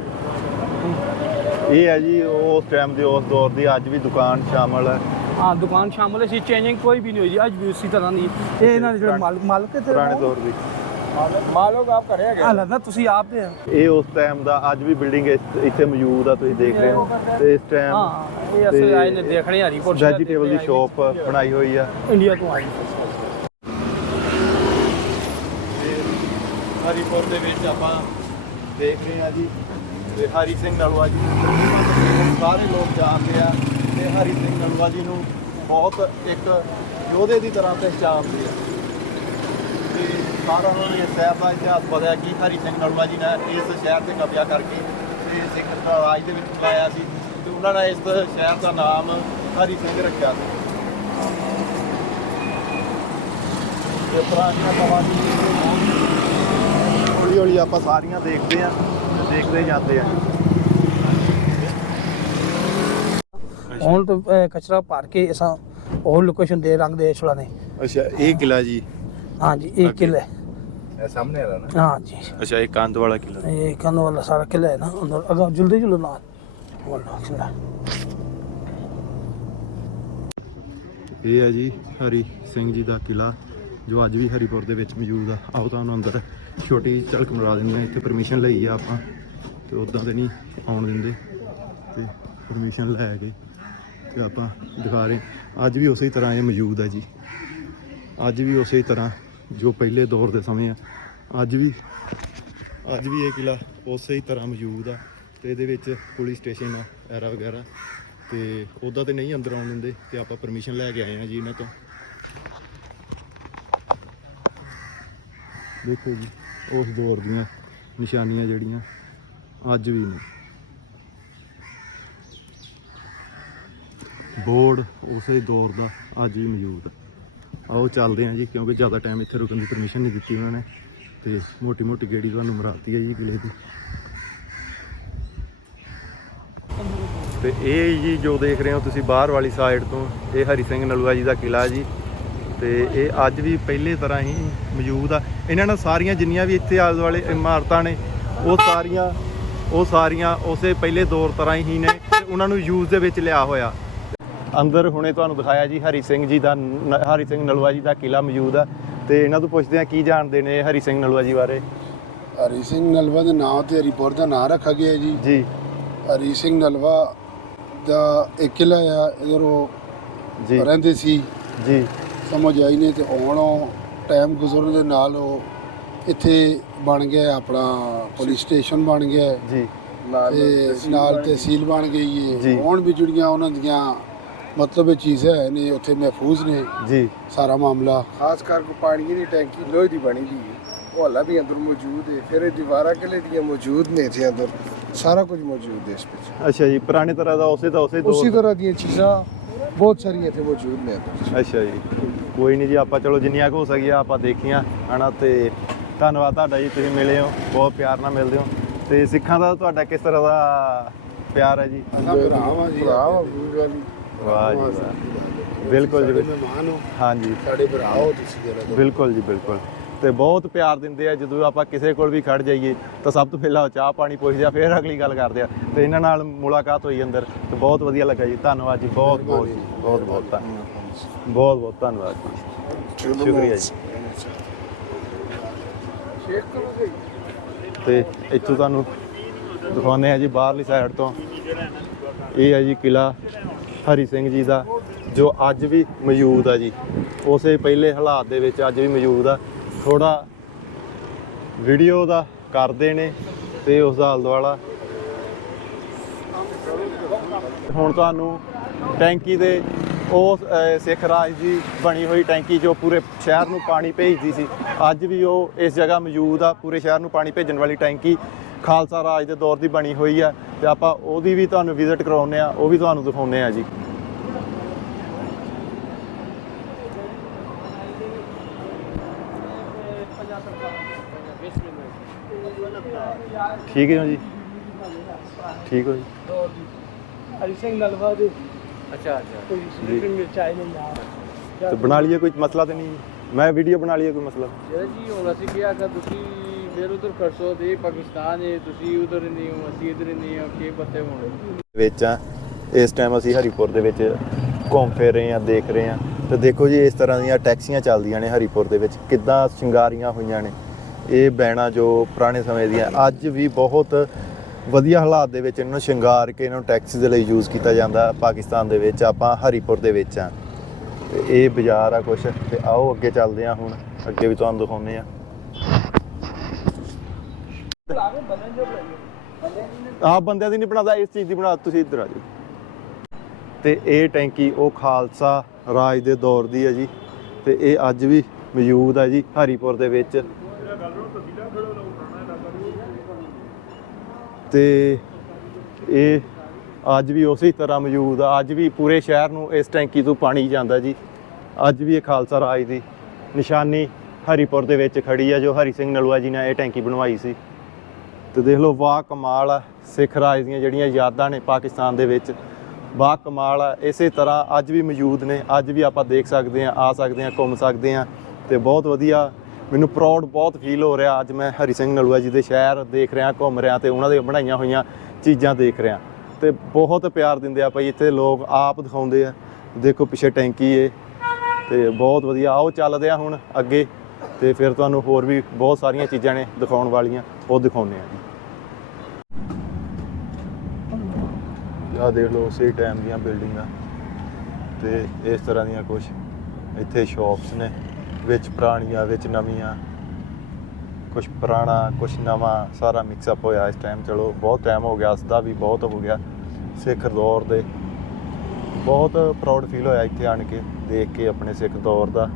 ਇਹ ਹੈ ਜੀ ਉਸ ਟਾਈਮ ਦੇ ਉਸ ਦੌਰ ਦੀ ਅੱਜ ਵੀ ਦੁਕਾਨ ਸ਼ਾਮਲ ਹੈ। ਹਾਂ ਦੁਕਾਨ ਸ਼ਾਮਲ ਸੀ ਚੇਂਜਿੰਗ ਕੋਈ ਵੀ ਨਹੀਂ ਹੋਈ ਜੀ ਅੱਜ ਵੀ ਉਸੇ ਤਰ੍ਹਾਂ ਦੀ ਇਹ ਇਹਨਾਂ ਦੇ ਜਿਹੜੇ ਮਾਲਕ ਮਾਲਕ ਤੇ ਪੁਰਾਣੇ ਦੌਰ ਦੀ ਮਾਲੋਕ ਆਪ ਘਰੇ ਹੈਗੇ ਆ। ਲੱਗਦਾ ਤੁਸੀਂ ਆਪ ਦੇ ਇਹ ਉਸ ਟਾਈਮ ਦਾ ਅੱਜ ਵੀ ਬਿਲਡਿੰਗ ਇੱਥੇ ਮੌਜੂਦ ਆ ਤੁਸੀਂ ਦੇਖ ਰਹੇ ਹੋ। ਤੇ ਇਸ ਟਾਈਮ ਹਾਂ ਇਹ ਅਸਲ ਆਏ ਨੇ ਦੇਖਣੇ ਹਰੀਪੁਰ ਸ਼ਹਿਰ ਵੈਜੀਟੇਬਲ ਦੀ ਸ਼ਾਪ ਬਣਾਈ ਹੋਈ ਆ। ਇੰਡੀਆ ਤੋਂ ਆਈ ਹਰੀਪੁਰ ਦੇ ਵਿੱਚ ਆਪਾਂ ਦੇਖ ਰਹੇ ਹਾਂ ਜੀ ਤੇ ਹਰੀ ਸਿੰਘ ਨਲਵਾ ਜੀ ਸਾਰੇ ਲੋਕ ਜਾਣਦੇ ਆ। ਤੇ ਹਰੀ ਸਿੰਘ ਨਲਵਾ ਜੀ ਨੂੰ ਬਹੁਤ ਇੱਕ ਯੋਧੇ ਦੀ ਤਰ੍ਹਾਂ ਪਹਿਚਾਣਦੇ ਆ। ਤੇ ਸਾਰਾ ਉਹਨਾਂ ਨੇ ਇਸ ਸ਼ਹਿਰ ਦਾ ਇਤਿਹਾਸ ਪਤਾ ਕਿ ਹਰੀ ਸਿੰਘ ਨਲਵਾ ਜੀ ਨੇ ਇਸ ਸ਼ਹਿਰ ਤੇ ਕਬਜ਼ਾ ਕਰਕੇ ਤੇ ਸਿੱਖ ਰਾਜ ਦੇ ਵਿੱਚ ਬੁਲਾਇਆ ਸੀ ਤੇ ਉਹਨਾਂ ਨੇ ਇਸ ਸ਼ਹਿਰ ਦਾ ਨਾਮ ਹਰੀ ਸਿੰਘ ਰੱਖਿਆ ਸੀ। ਤੇ ਪੁਰਾਣੀਆਂ ਕਵਾਲੀਆਂ ਹੌਲੀ ਹੌਲੀ ਆਪਾਂ ਸਾਰੀਆਂ ਦੇਖਦੇ ਆ ਦੇਖਦੇ ਜਾਂਦੇ ਆ ਹੁਣ ਤਾਂ ਅਹ, ਕਚਰਾ ਭਰ ਕੇ ਅਸਾਂ ਹੋਰ ਲੋਕੇਸ਼ਨ ਦੇ ਰੰਗ ਦੇ ਛੁੜਾ ਨੇ ਅੱਛਾ ਇਹ ਕਿਲਾ ਜੀ? ਹਾਂਜੀ ਇਹ ਕਿਲਾ ਹੈ। ਇਹ ਸਾਹਮਣੇ ਆ ਨਾ? ਹਾਂਜੀ। ਅੱਛਾ ਇਹ ਕੰਧ ਵਾਲਾ ਕਿਲਾ ਇਹ ਕੰਨ ਵਾਲਾ ਸਾਰਾ ਕਿਲਾ ਹੈ ਨਾ ਅੰਦਰ। ਅਗਾ ਜੁਲਦੇ ਜੁਲਦੇ ਨਾਲ। ਵਾਲਾ ਕਿਲਾ ਇਹ ਆ ਜੀ ਹਰੀ ਸਿੰਘ ਜੀ ਦਾ ਕਿਲਾ ਜੋ ਅੱਜ ਵੀ ਹਰੀਪੁਰ ਦੇ ਵਿੱਚ ਮੌਜੂਦ ਆ। ਆਓ ਤੁਹਾਨੂੰ ਅੰਦਰ ਛੋਟੀ ਝਲਕ ਮਰਾ ਦਿੰਦੇ ਇੱਥੇ ਪਰਮਿਸ਼ਨ ਲਈ ਆ ਆਪਾਂ ਤੇ ਉਦਾਂ ਤੇ ਨਹੀਂ ਆਉਣ ਦਿੰਦੇ। ਤੇ ਪਰਮਿਸ਼ਨ ਲੈ ਕੇ ਤੇ ਆਪਾਂ ਦਿਖਾ ਰਹੇ ਅੱਜ ਵੀ ਉਸੇ ਤਰ੍ਹਾਂ ਇਹ ਮੌਜੂਦ ਹੈ ਜੀ। ਅੱਜ ਵੀ ਉਸੇ ਤਰ੍ਹਾਂ ਜੋ ਪਹਿਲੇ ਦੌਰ ਦੇ ਸਮੇਂ ਆ। ਅੱਜ ਵੀ ਅੱਜ ਵੀ ਇਹ ਕਿਲਾ ਉਸੇ ਹੀ ਤਰ੍ਹਾਂ ਮੌਜੂਦ ਆ। ਤੇ ਇਹਦੇ ਵਿੱਚ ਪੁਲਿਸ ਸਟੇਸ਼ਨ ਆ, ਐਰਾ ਵਗੈਰਾ। ਤੇ ਉਹਦਾ ਤੇ ਨਹੀਂ ਅੰਦਰ ਆਉਣ ਦਿੰਦੇ, ਤੇ ਆਪਾਂ ਪਰਮਿਸ਼ਨ ਲੈ ਕੇ ਆਏ ਆ ਜੀ ਇਹਨਾਂ ਤੋਂ। ਦੇਖੋ ਜੀ, ਉਸ ਦੌਰ ਦੀਆਂ ਨਿਸ਼ਾਨੀਆਂ ਜਿਹੜੀਆਂ ਅੱਜ ਵੀ ਨੇ। ਬੋਰਡ ਉਸੇ ਦੌਰ ਦਾ ਅੱਜ ਵੀ ਮੌਜੂਦ ਆਓ ਚੱਲਦੇ ਹਾਂ ਜੀ, ਕਿਉਂਕਿ ਜ਼ਿਆਦਾ ਟਾਈਮ ਇੱਥੇ ਰੁਕਣ ਦੀ ਪਰਮਿਸ਼ਨ ਨਹੀਂ ਦਿੱਤੀ ਉਹਨਾਂ ਨੇ। ਤੇ ਮੋਟੀ ਮੋਟੀ ਗੇੜੀ ਤੁਹਾਨੂੰ ਮਰਾਤੀ ਹੈ ਜੀ ਕਿਲੇ ਦੀ। ਤੇ ਇਹ ਜੀ ਜੋ ਦੇਖ ਰਹੇ ਹੋ ਤੁਸੀਂ ਬਾਹਰ ਵਾਲੀ ਸਾਈਡ ਤੋਂ, ਇਹ ਹਰੀ ਸਿੰਘ ਨਲੂਆ ਜੀ ਦਾ ਕਿਲਾ ਜੀ। ਤੇ ਇਹ ਅੱਜ ਵੀ ਪਹਿਲੇ ਤਰ੍ਹਾਂ ਹੀ ਮੌਜੂਦ ਆ। ਇਹਨਾਂ ਨਾਲ ਸਾਰੀਆਂ ਜਿੰਨੀਆਂ ਵੀ ਇੱਥੇ ਆਲੇ ਦੁਆਲੇ ਇਮਾਰਤਾਂ ਨੇ, ਉਹ ਸਾਰੀਆਂ ਉਹ ਸਾਰੀਆਂ ਉਸੇ ਪਹਿਲੇ ਦੌਰ ਤਰ੍ਹਾਂ ਹੀ ਨੇ। ਤੇ ਉਹਨਾਂ ਨੂੰ ਯੂਜ਼ ਦੇ ਵਿੱਚ ਲਿਆ ਹੋਇਆ। ਅੰਦਰ ਹੁਣੇ ਤੁਹਾਨੂੰ ਦਿਖਾਇਆ ਜੀ ਹਰੀ ਸਿੰਘ ਜੀ ਦਾ ਹਰੀ ਸਿੰਘ ਨਲੂਆ ਜੀ ਦਾ ਕਿਲਾ ਮੌਜੂਦ ਆ। ਤੇ ਇਹਨਾਂ ਤੋਂ ਪੁੱਛਦੇ ਆ ਕੀ ਜਾਣਦੇ ਨੇ ਹਰੀ ਸਿੰਘ ਨਲੂਆ ਜੀ ਬਾਰੇ? ਹਰੀ ਸਿੰਘ ਨਲਵਾ ਦੇ ਨਾਂ ਤੇ ਹਰੀਪੁਰ ਦਾ ਨਾਂ ਰੱਖਿਆ ਗਿਆ ਜੀ। ਜੀ। ਹਰੀ ਸਿੰਘ ਨਲਵਾ ਦਾ ਇੱਕ ਕਿਲਾ ਆ ਇਧਰ ਉਹ ਜੀ। ਰਹਿੰਦੇ ਸੀ। ਜੀ। ਸਮਝ ਆਈ ਨੇ ਤੇ ਉਹ ਟਾਈਮ ਗੁਜ਼ਰਨ ਦੇ ਨਾਲ ਉਹ ਇੱਥੇ ਬਣ ਗਿਆ ਆਪਣਾ ਪੁਲਿਸ ਸਟੇਸ਼ਨ ਬਣ ਗਿਆ। ਜੀ। ਤੇ ਨਾਲ ਤਹਿਸੀਲ ਬਣ ਗਈ। ਹੈ ਹੁਣ ਵੀ ਜਿਹੜੀਆਂ ਉਹਨਾਂ ਦੀਆਂ ਮਤਲਬ ਇਹ ਚੀਜ਼ਾਂ ਨੇ ਉੱਥੇ ਮਹਿਫੂਜ਼ ਨੇ। ਜੀ। ਸਾਰਾ ਮਾਮਲਾ। ਖਾਸ ਕਰਕੇ ਪਾਣੀ ਦੀ ਟੈਂਕੀ ਲੋਹੇ ਦੀ ਬਣੀ ਦੀ ਹੈ। ਉਹ ਹਾਲਾ ਵੀ ਅੰਦਰ ਮੌਜੂਦ ਹੈ ਫਿਰ ਇਹ ਦੀਵਾਰਾਂ ਕਿਲੇ ਦੀਆਂ ਮੌਜੂਦ ਨੇ ਇੱਥੇ ਅੰਦਰ? ਸਾਰਾ ਕੁਝ ਮੌਜੂਦ ਹੈ ਇਸ ਵਿੱਚ। ਅੱਛਾ ਜੀ ਪੁਰਾਣੇ ਤਰ੍ਹਾਂ ਦਾ ਉਸੇ ਦਾ ਉਸੇ ਉਸੇ ਦੌਰ ਤਰ੍ਹਾਂ ਦੀਆਂ ਚੀਜ਼ਾਂ ਬਹੁਤ ਸਾਰੀਆਂ ਇੱਥੇ ਮੌਜੂਦ ਨੇ ਅੰਦਰ। ਅੱਛਾ ਜੀ। ਕੋਈ ਨਹੀਂ ਜੀ ਆਪਾਂ ਚਲੋ ਜਿੰਨੀਆਂ ਕੁ ਹੋ ਸਕਿਆ ਆਪਾਂ ਦੇਖੀਆਂ ਹਨਾ ਤੇ ਧੰਨਵਾਦ ਤੁਹਾਡਾ ਜੀ ਤੁਸੀਂ ਮਿਲੇ ਹੋ। ਬਹੁਤ ਪਿਆਰ ਨਾਲ ਮਿਲਦੇ ਹੋ। ਤੇ ਸਿੱਖਾਂ ਦਾ ਤੁਹਾਡਾ ਕਿਸ ਤਰ੍ਹਾਂ ਦਾ ਪਿਆਰ ਹੈ ਜੀ? ਸਾਡਾ ਭਰਾ ਵਾ ਜੀ ਭਰਾ ਵਾ ਗੁਰੂ ਵਾਲੀ ਵਾਹ ਜੀ ਵਾਹ। ਬਿਲਕੁਲ ਜੀ। ਸਾਡੇ ਬਿਲਕੁਲ। ਮਹਿਮਾਨ ਹੋ। ਹਾਂਜੀ। ਸਾਡੇ ਭਰਾ ਹੋ ਤੁਸੀਂ ਜਰਾ ਬਿਲਕੁਲ ਜੀ ਬਿਲਕੁਲ। ਤੇ ਬਹੁਤ ਪਿਆਰ ਦਿੰਦੇ ਆ ਜਦੋਂ ਆਪਾਂ ਕਿਸੇ ਕੋਲ ਵੀ ਖੜ ਜਾਈਏ ਤਾਂ ਸਭ ਤੋਂ ਪਹਿਲਾਂ ਚਾਹ ਪਾਣੀ ਪੁੱਛਦੇ ਆ ਫਿਰ ਅਗਲੀ ਗੱਲ ਕਰਦੇ ਆ। ਤੇ ਇਹਨਾਂ ਨਾਲ ਮੁਲਾਕਾਤ ਹੋਈ ਅੰਦਰ ਤੇ ਬਹੁਤ ਵਧੀਆ ਲੱਗਾ ਜੀ। ਧੰਨਵਾਦ ਜੀ ਬਹੁਤ ਬਹੁਤ ਬਹੁਤ ਬਹੁਤ ਧੰਨਵਾਦ ਬਹੁਤ ਬਹੁਤ ਧੰਨਵਾਦ ਜੀ। ਸ਼ੁਕਰੀਆ ਜੀ। ਤੇ ਇੱਥੋਂ ਤੁਹਾਨੂੰ ਦਿਖਾਉਂਦੇ ਆ ਜੀ ਬਾਹਰਲੀ ਸਾਈਡ ਤੋਂ। ਇਹ ਹੈ ਜੀ ਕਿਲਾ ਹਰੀ ਸਿੰਘ ਜੀ ਦਾ, ਜੋ ਅੱਜ ਵੀ ਮੌਜੂਦ ਆ ਜੀ। ਉਸੇ ਪਹਿਲੇ ਹਾਲਾਤ ਦੇ ਵਿੱਚ ਅੱਜ ਵੀ ਮੌਜੂਦ ਆ। ਥੋੜਾ ਵੀਡੀਓ ਦਾ ਕਰਦੇ ਨੇ ਤੇ ਉਸ ਦਾ ਦੁਆਲਾ ਹੁਣ ਤੁਹਾਨੂੰ ਟੈਂਕੀ ਦੇ ਉਹ ਸਿੱਖ ਰਾਜ ਦੀ ਬਣੀ ਹੋਈ ਟੈਂਕੀ ਜੋ ਪੂਰੇ ਸ਼ਹਿਰ ਨੂੰ ਪਾਣੀ ਭੇਜਦੀ ਸੀ, ਅੱਜ ਵੀ ਉਹ ਇਸ ਜਗ੍ਹਾ ਮੌਜੂਦ ਆ, ਪੂਰੇ ਸ਼ਹਿਰ ਨੂੰ ਪਾਣੀ ਭੇਜਣ ਵਾਲੀ ਟੈਂਕੀ। ਖਾਲਸਾ ਰਾਜ ਦੇ ਦੌਰ ਦੀ ਬਣੀ ਹੋਈ ਆ ਤੇ ਆਪਾਂ ਉਹਦੀ ਵੀ ਤੁਹਾਨੂੰ ਵਿਜ਼ਿਟ ਕਰਾਉਂਦੇ ਆ ਉਹ ਵੀ ਤੁਹਾਨੂੰ ਦਿਖਾਉਂਦੇ ਆ ਜੀ। ਠੀਕ ਹੈ ਜੀ? ਠੀਕ ਹੋ ਜੀ। ਹਰੀ ਸਿੰਘ ਨਲਵਾ ਦੇ। ਅੱਛਾ ਅੱਛਾ। ਕੋਈ ਮਿਰਚ ਆਏ ਨੇ। ਯਾਰ ਤੇ ਬਣਾ ਲਈਏ ਕੋਈ ਮਸਲਾ ਤੇ ਨਹੀਂ? ਮੈਂ ਵੀਡੀਓ ਬਣਾ ਲਈਏ ਕੋਈ ਮਸਲਾ? ਜਿਹੜਾ ਜੀ ਹੁਣ ਅਸੀਂ ਕਿਹਾ ਕਿ ਤੁਸੀਂ ਫਿਰ ਉਧਰ ਖਰਚੋ ਤੇ ਪਾਕਿਸਤਾਨ ਹੈ, ਤੁਸੀਂ ਉਧਰ ਨਹੀਂ ਹੋ, ਅਸੀਂ ਇਧਰ ਨਹੀਂ ਹੋ ਕੀ ਪਤੇ ਹੋਣ। ਵਿੱਚ ਆ, ਇਸ ਟਾਈਮ ਅਸੀਂ ਹਰੀਪੁਰ ਦੇ ਵਿੱਚ ਘੁੰਮ ਫਿਰ ਰਹੇ ਆ ਦੇਖ ਰਹੇ ਆ ਤੇ ਦੇਖੋ ਜੀ, ਇਸ ਤਰ੍ਹਾਂ ਦੀਆਂ ਟੈਕਸੀਆਂ ਚੱਲਦੀਆਂ ਨੇ ਹਰੀਪੁਰ ਦੇ ਵਿੱਚ, ਕਿੱਦਾਂ ਸ਼ਿੰਗਾਰੀਆਂ ਹੋਈਆਂ ਨੇ। ਇਹ ਬੈਣਾ ਜੋ ਪੁਰਾਣੇ ਸਮੇਂ ਦੀਆਂ, ਅੱਜ ਵੀ ਬਹੁਤ ਵਧੀਆ ਹਾਲਾਤ ਦੇ ਵਿੱਚ ਇਹਨਾਂ ਨੂੰ ਸ਼ਿੰਗਾਰ ਕੇ ਇਹਨਾਂ ਨੂੰ ਟੈਕਸੀ ਦੇ ਲਈ ਯੂਜ਼ ਕੀਤਾ ਜਾਂਦਾ ਪਾਕਿਸਤਾਨ ਦੇ ਵਿੱਚ, ਆਪਾਂ ਹਰੀਪੁਰ ਦੇ ਵਿੱਚ ਆ। ਤੇ ਇਹ ਬਾਜ਼ਾਰ ਆ ਕੁਛ, ਤੇ ਆਓ ਅੱਗੇ ਚੱਲਦੇ ਆ ਹੁਣ, ਅੱਗੇ ਵੀ ਤੁਹਾਨੂੰ ਦਿਖਾਉਂਦੇ ਆ ਆ ਬੰਦਿਆਂ ਦੀ ਨਹੀਂ ਬਣਾਦਾ ਇਸ ਚੀਜ਼ ਦੀ ਬਣਾ ਤੁਸੀਂ ਇੱਧਰ ਆ ਜਾਓ। ਤੇ ਇਹ ਟੈਂਕੀ, ਉਹ ਖਾਲਸਾ ਰਾਜ ਦੇ ਦੌਰ ਦੀ ਹੈ ਜੀ। ਤੇ ਇਹ ਅੱਜ ਵੀ ਮੌਜੂਦ ਹੈ ਜੀ, ਹਰੀਪੁਰ ਦੇ ਵਿੱਚ। ਤੇ ਇਹ ਅੱਜ ਵੀ ਉਸੇ ਤਰ੍ਹਾਂ ਮੌਜੂਦ ਆ। ਅੱਜ ਵੀ ਪੂਰੇ ਸ਼ਹਿਰ ਨੂੰ ਇਸ ਟੈਂਕੀ ਤੋਂ ਪਾਣੀ ਜਾਂਦਾ ਜੀ। ਅੱਜ ਵੀ ਇਹ ਖਾਲਸਾ ਰਾਜ ਦੀ ਨਿਸ਼ਾਨੀ ਹਰੀਪੁਰ ਦੇ ਵਿੱਚ ਖੜੀ ਆ ਜੋ ਹਰੀ ਸਿੰਘ ਨਲੂਆ ਜੀ ਨੇ ਇਹ ਟੈਂਕੀ ਬਣਵਾਈ ਸੀ। ਤੇ ਦੇਖ ਲਓ ਵਾਹ ਕਮਾਲ ਆ, ਸਿੱਖ ਰਾਜ ਦੀਆਂ ਜਿਹੜੀਆਂ ਯਾਦਾਂ ਨੇ ਪਾਕਿਸਤਾਨ ਦੇ ਵਿੱਚ। ਵਾਹ ਕਮਾਲ ਆ, ਇਸੇ ਤਰ੍ਹਾਂ ਅੱਜ ਵੀ ਮੌਜੂਦ ਨੇ, ਅੱਜ ਵੀ ਆਪਾਂ ਦੇਖ ਸਕਦੇ ਹਾਂ, ਆ ਸਕਦੇ ਹਾਂ, ਘੁੰਮ ਸਕਦੇ ਹਾਂ ਤੇ ਬਹੁਤ ਵਧੀਆ। ਮੈਨੂੰ ਪ੍ਰਾਊਡ ਬਹੁਤ ਫੀਲ ਹੋ ਰਿਹਾ ਅੱਜ ਮੈਂ ਹਰੀ ਸਿੰਘ ਨਲੂਆ ਜੀ ਦੇ ਸ਼ਹਿਰ ਦੇਖ ਰਿਹਾ, ਘੁੰਮ ਰਿਹਾ ਤੇ ਉਹਨਾਂ ਦੇ ਬਣਾਈਆਂ ਹੋਈਆਂ ਚੀਜ਼ਾਂ ਦੇਖ ਰਿਹਾ। ਤੇ ਬਹੁਤ ਪਿਆਰ ਦਿੰਦੇ ਆ ਭਾਈ, ਇੱਥੇ ਲੋਕ ਆਪ ਦਿਖਾਉਂਦੇ ਆ। ਦੇਖੋ ਪਿੱਛੇ ਟੈਂਕੀ ਏ ਤੇ ਬਹੁਤ ਵਧੀਆ, ਆਓ ਚੱਲਦੇ ਆ ਹੁਣ ਅੱਗੇ ਤੇ ਫਿਰ ਤੁਹਾਨੂੰ ਹੋਰ ਵੀ ਬਹੁਤ ਸਾਰੀਆਂ ਚੀਜ਼ਾਂ ਨੇ ਦਿਖਾਉਣ ਵਾਲੀਆਂ, ਉਹ ਦਿਖਾਉਂਦੇ ਆ ਜੀ ਆਹ ਦੇਖ ਲਓ, ਉਸੇ ਟਾਈਮ ਦੀਆਂ ਬਿਲਡਿੰਗਾਂ ਤੇ ਇਸ ਤਰ੍ਹਾਂ ਦੀਆਂ ਕੁਝ ਇੱਥੇ ਸ਼ਾਪਸ ਨੇ, ਵਿੱਚ ਪੁਰਾਣੀਆਂ, ਵਿੱਚ ਨਵੀਆਂ। ਕੁਝ ਪੁਰਾਣਾ ਕੁਝ ਨਵਾਂ ਸਾਰਾ ਮਿਕਸ ਅਪ ਹੋਇਆ ਇਸ ਟਾਈਮ ਚਲੋ, ਬਹੁਤ ਟਾਈਮ ਹੋ ਗਿਆ ਅਸਦਾ ਵੀ ਬਹੁਤ ਹੋ ਗਿਆ। ਸਿੱਖ ਦੌਰ ਦੇ ਬਹੁਤ ਪ੍ਰਾਊਡ ਫੀਲ ਹੋਇਆ ਇੱਥੇ ਆਣ ਕੇ, ਦੇਖ ਕੇ ਆਪਣੇ ਸਿੱਖ ਦੌਰ ਦਾ।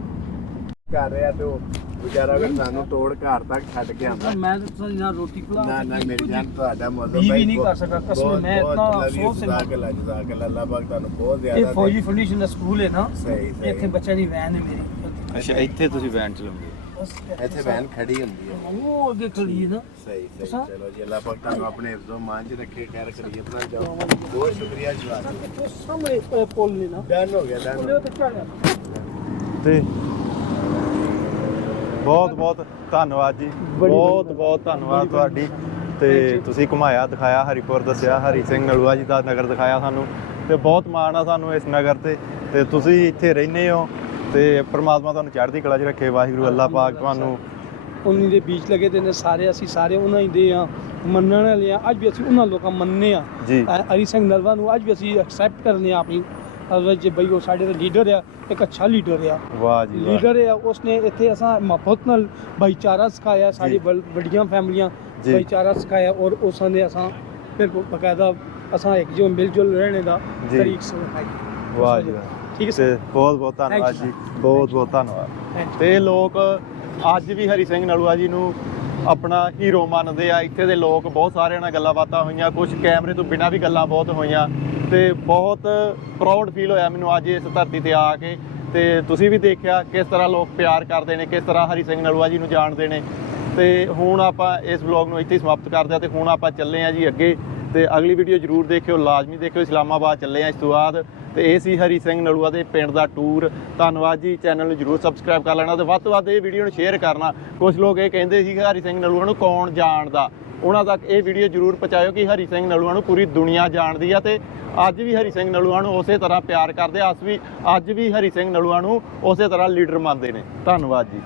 ਕਰ ਰਿਹਾ ਤੇ ਉਹ ਵਿਚਾਰਾ ਫਿਰ ਸਾਨੂੰ ਤੋੜ ਘਰ ਤੱਕ ਛੱਡ ਕੇ ਆਉਂਦਾ मैं तो तुम्हारी ना रोटी खिला ਨਾ ਨਾ ਮੇਰੀ ਜਾਨ ਤੁਹਾਡਾ ਮਤਲਬ ਵੀ ਭਾਈ ਨਹੀਂ ਕਰ ਬਹੁਤ- ਸਕਦਾ, ਕਸਮ ਬਹੁਤ- ਮੈਂ ਬਹੁਤ ਇਤਨਾ love you, ਅਫਸੋਸ ਹੈ। ਜਜ਼ਾਕੱਲਾ, ਜਜ਼ਾਕੱਲਾ, ਅੱਲਾਹ ਪਾਕ ਤੁਹਾਨੂੰ ਬਹੁਤ ਇਹ ਜ਼ਿਆਦਾ ਫੌਜੀ ਫਾਊਂਡੇਸ਼ਨ ਦਾ ਸਕੂਲ ਹੈ ਨਾ ਸਹੀ ਸਹੀ ਇੱਥੇ ਬੱਚਿਆਂ ਦੀ ਵੈਨ ਹੈ ਮੇਰੀ ਅੱਛਾ ਇੱਥੇ ਤੁਸੀਂ ਵੈਨ ਚਲਾਉਂਦੇ ਬਸ ਇੱਥੇ ਵੈਨ ਖੜੀ ਹੁੰਦੀ ਹੈ ਉਹ ਅੱਗੇ ਖੜੀ ਹੈ ਨਾ ਸਹੀ ਸਹੀ ਅੱਛਾ। ਚਲੋ ਜੀ ਅੱਲਾਹ ਪਾਕ ਤੁਹਾਨੂੰ ਆਪਣੇ ਹਿਫਜ਼ੋ ਮਾਨ ਚ ਰੱਖੇ ਖੈਰ ਕਰੀਏ ਆਪਣਾ ਜਾਓ ਬਹੁਤ ਸ਼ੁਕਰੀਆ ਜਵਾਬ ਉਹ ਸਾਹਮਣੇ ਅਹ, ਪੁੱਲ ਨੇ ਨਾ ਡਨ ਹੋ ਗਿਆ ਡਨ ਉਹਦੇ ਉੱਤੇ ਚੜ੍ਹ ਤੇ ਬਹੁਤ ਬਹੁਤ ਧੰਨਵਾਦ ਜੀ। ਬਹੁਤ ਬਹੁਤ ਧੰਨਵਾਦ ਤੁਹਾਡੀ। ਤੇ ਤੁਸੀਂ ਘੁਮਾਇਆ ਦਿਖਾਇਆ ਹਰੀਪੁਰ ਦੱਸਿਆ ਹਰੀ ਸਿੰਘ ਨਲੂਆ ਜੀ ਦਾ ਨਗਰ ਦਿਖਾਇਆ ਸਾਨੂੰ। ਤੇ ਬਹੁਤ ਮਾਣ ਆ ਸਾਨੂੰ ਇਸ ਨਗਰ ਤੇ। ਤੇ ਤੁਸੀਂ ਇੱਥੇ ਰਹਿੰਦੇ ਹੋ ਤੇ ਪ੍ਰਮਾਤਮਾ ਤੁਹਾਨੂੰ ਚੜ੍ਹਦੀ ਕਲਾ 'ਚ ਰੱਖੇ। ਵਾਹਿਗੁਰੂ ਅੱਲਾਹ ਪਾਕ ਤੁਹਾਨੂੰ ਉਹਨਾਂ ਦੇ ਬੀਚ ਲੱਗੇ ਤੇ ਨੇ ਸਾਰੇ ਅਸੀਂ ਸਾਰੇ ਉਹਨਾਂ ਹੀ ਦੇ ਆ ਮੰਨਣ ਵਾਲੇ ਆ ਅੱਜ ਵੀ ਅਸੀਂ ਉਹਨਾਂ ਲੋਕਾਂ ਮੰਨਨੇ ਆ ਜੀ। ਹਰੀ ਸਿੰਘ ਨਲਵਾ ਨੂੰ ਅੱਜ ਵੀ ਅਸੀਂ ਐਕਸੈਪਟ ਕਰਨੇ ਆ ਆਪਣੀ। ਅਗਰ ਜੇ ਬਈ ਉਹ ਸਾਡੇ ਦਾ ਲੀਡਰ ਆ ਇੱਕ ਅੱਛਾ ਲੀਡਰ ਆ। ਵਾਹ ਜੀ ਵਾਹ। ਲੀਡਰ ਆ ਉਸਨੇ ਇੱਥੇ ਅਸਾਂ ਮੁਹੱਬਤ ਨਾਲ ਭਾਈਚਾਰਾ ਸਿਖਾਇਆ ਸਾਡੀ ਵੱਡੀਆਂ ਫੈਮਲੀਆਂ ਜੀ। ਭਾਈਚਾਰਾ ਸਿਖਾਇਆ ਔਰ ਉਸਾਂ ਨੇ ਅਸਾਂ ਫਿਰ ਬਕਾਇਦਾ ਅਸਾਂ ਇੱਕ ਜੋ ਮਿਲ ਜੁਲ ਰਹਿਣੇ ਦਾ ਜੀ। ਤਰੀਕ ਸਿਖਾਈ। ਵਾਹ ਜੀ ਵਾਹ। ਠੀਕ ਹੈ ਸਰ? ਤੇ ਬਹੁਤ ਬਹੁਤ ਧੰਨਵਾਦ Thank ਜੀ। ਬਹੁਤ ਬਹੁਤ ਧੰਨਵਾਦ। Thank you. ਤੇ ਲੋਕ ਅੱਜ ਵੀ ਹਰੀ ਸਿੰਘ ਨਲੂਆ ਜੀ ਨੂੰ ਆਪਣਾ ਹੀਰੋ ਮੰਨਦੇ ਆ। ਇੱਥੇ ਦੇ ਲੋਕ ਬਹੁਤ ਸਾਰਿਆਂ ਨਾਲ ਗੱਲਾਂ ਬਾਤਾਂ ਹੋਈਆਂ ਕੁਝ ਕੈਮਰੇ ਤੋਂ ਬਿਨਾਂ ਵੀ ਗੱਲਾਂ ਬਹੁਤ ਹੋਈਆਂ। ਤੇ ਬਹੁਤ ਪ੍ਰਾਊਡ ਫੀਲ ਹੋਇਆ ਮੈਨੂੰ ਅੱਜ ਇਸ ਧਰਤੀ ਤੇ ਆ ਕੇ। ਤੇ ਤੁਸੀਂ ਵੀ ਦੇਖਿਆ ਕਿਸ ਤਰ੍ਹਾਂ ਲੋਕ ਪਿਆਰ ਕਰਦੇ ਨੇ, ਕਿਸ ਤਰ੍ਹਾਂ ਹਰੀ ਸਿੰਘ ਨਲੂਆ ਜੀ ਨੂੰ ਜਾਣਦੇ ਨੇ। ਤੇ ਹੁਣ ਆਪਾਂ ਇਸ ਵਲੌਗ ਨੂੰ ਇੱਥੇ ਹੀ ਸਮਾਪਤ ਕਰਦੇ ਆ ਤੇ ਹੁਣ ਆਪਾਂ ਚੱਲੇ ਆ ਜੀ ਅੱਗੇ। ਤੇ ਅਗਲੀ ਵੀਡੀਓ ਜਰੂਰ ਦੇਖਿਓ, ਲਾਜ਼ਮੀ ਦੇਖਿਓ, ਇਸਲਾਮਾਬਾਦ ਚੱਲੇ ਆ ਇਸ ਤੋਂ ਬਾਅਦ। ਤੇ ਇਹ ਸੀ ਹਰੀ ਸਿੰਘ ਨਲੂਆ ਦੇ ਪਿੰਡ ਦਾ ਟੂਰ ਧੰਨਵਾਦ ਜੀ ਚੈਨਲ ਨੂੰ ਜਰੂਰ ਸਬਸਕ੍ਰਾਈਬ ਕਰ ਲੈਣਾ ਤੇ ਵੱਧ ਤੋਂ ਵੱਧ ਇਹ ਵੀਡੀਓ ਨੂੰ ਸ਼ੇਅਰ ਕਰਨਾ। ਕੁਝ ਲੋਕ ਇਹ ਕਹਿੰਦੇ ਸੀ ਕਿ ਹਰੀ ਸਿੰਘ ਨਲੂਆ ਨੂੰ ਕੌਣ ਜਾਣਦਾ? ਉਹਨਾਂ ਤੱਕ ਇਹ ਵੀਡੀਓ ਜਰੂਰ ਪਹੁੰਚਾਇਓ ਕਿ ਹਰੀ ਸਿੰਘ ਨਲੂਆ ਨੂੰ ਪੂਰੀ ਦੁਨੀਆ ਜਾਣਦੀ ਆ ਤੇ ਅੱਜ ਵੀ ਹਰੀ ਸਿੰਘ ਨਲੂਆ ਨੂੰ ਉਸੇ ਤਰ੍ਹਾਂ ਪਿਆਰ ਕਰਦੇ ਆ। ਅਸ ਵੀ ਅੱਜ ਵੀ ਹਰੀ ਸਿੰਘ ਨਲੂਆ ਨੂੰ ਉਸੇ ਤਰ੍ਹਾਂ ਲੀਡਰ ਮੰਨਦੇ ਨੇ। ਧੰਨਵਾਦ ਜੀ।